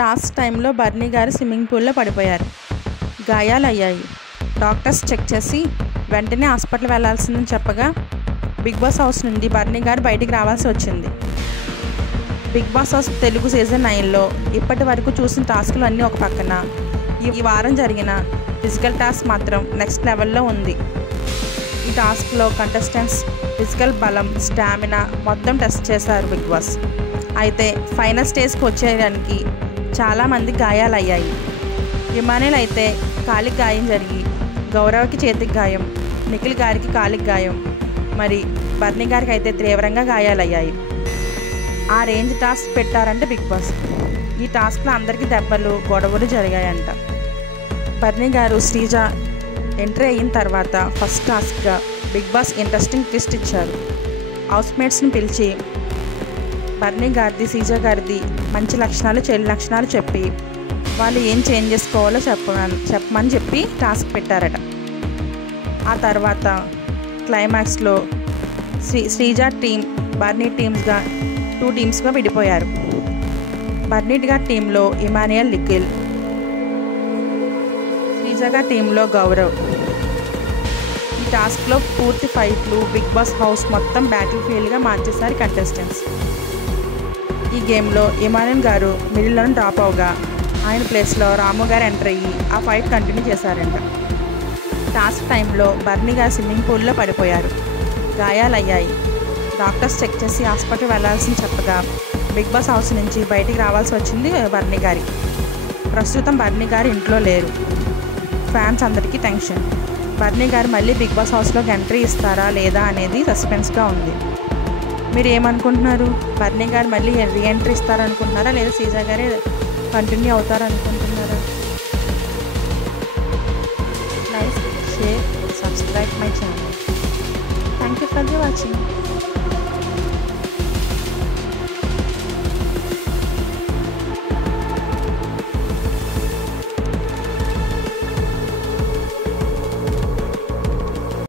Task టైంలో బర్నీ గారు swimming పూల్లో పడిపోయారు. గాయాలయ్యాయి. డాక్టర్స్ చెక్ చేసి వెంటనే హాస్పిటల్ వెళ్లాల్సిందని చెప్పగా బిగ్ బాస్ హౌస్ నుండి బర్నీ గారు బయటికి రావాల్సి వచ్చింది. బిగ్ బాస్ హౌస్ తెలుగు సీజన్ 9లో ఇప్పటి వరకు చూసిన టాస్క్లు అన్నీ ఒక పక్కన, ఈ వారం జరిగిన ఫిజికల్ టాస్క్ మాత్రం నెక్స్ట్ లెవెల్లో ఉంది. ఈ టాస్క్లో కంటెస్టెంట్స్ ఫిజికల్ బలం, స్టామినా మొత్తం టెస్ట్ చేశారు బిగ్ బాస్. అయితే ఫైనల్ స్టేజ్కి వచ్చేయడానికి చాలామంది గాయాలయ్యాయి. ఇమానుయల్ అయితే కాలికి గాయం జరిగి, గౌరవ్కి చేతికి గాయం, నిఖిల్ గారికి కాలికి గాయం, మరి బర్నీ గారికి అయితే తీవ్రంగా గాయాలయ్యాయి. ఆ రేంజ్ టాస్క్ పెట్టారంటే బిగ్ బాస్. ఈ టాస్క్లో అందరికీ దెబ్బలు, గొడవలు జరిగాయంట. బర్నీ గారు శ్రీజ ఎంట్రీ అయిన తర్వాత ఫస్ట్ టాస్క్గా బిగ్ బాస్ ఇంట్రెస్టింగ్ ట్విస్ట్ ఇచ్చారు. హౌస్మేట్స్ని పిలిచి బర్నీ గారిది, శ్రీజ గారిది మంచి లక్షణాలు, చెడు లక్షణాలు చెప్పి వాళ్ళు ఏం చేంజ్ చేసుకోవాలో చెప్పమని చెప్పి టాస్క్ పెట్టారట. ఆ తర్వాత క్లైమాక్స్లో శ్రీజ టీం, బర్నీ టీమ్స్గా 2 టీమ్స్గా విడిపోయారు. బర్నీ గారి టీంలో ఇమానుయల్, నిఖిల్, శ్రీజ గారి టీంలో గౌరవ్. ఈ టాస్క్లో పూర్తి ఫైట్లు, బిగ్ బాస్ హౌస్ మొత్తం బ్యాటిల్ ఫీల్డ్గా మార్చేశారు కంటెస్టెంట్స్. ఈ గేమ్లో ఇమానుయల్ గారు మిడిల్లోనే డ్రాప్ అవగా ఆయన ప్లేస్లో రాము గారు ఎంటర్ అయ్యి ఆ ఫైట్ కంటిన్యూ చేశారంట. టాస్క్ టైంలో బర్నీ గారు స్విమ్మింగ్ పూల్లో పడిపోయారు. గాయాలయ్యాయి. డాక్టర్స్ చెక్ చేసి హాస్పిటల్ వెళ్లాల్సింది చెప్పగా బిగ్ బాస్ హౌస్ నుంచి బయటికి రావాల్సి వచ్చింది బర్నీ గారి. ప్రస్తుతం బర్నీ గారు ఇంట్లో లేరు. ఫ్యాన్స్ అందరికీ టెన్షన్. బర్నీ గారు మళ్ళీ బిగ్ బాస్ హౌస్లోకి ఎంట్రీ ఇస్తారా లేదా అనేది సస్పెన్స్గా ఉంది. మీరు ఏమనుకుంటున్నారు? బర్నీ గారు మళ్ళీ రీఎంట్రీ ఇస్తారనుకుంటున్నారా లేదా శ్రీజ గారే కంటిన్యూ అవుతారనుకుంటున్నారా? Like, share, subscribe my channel. Thank you for watching.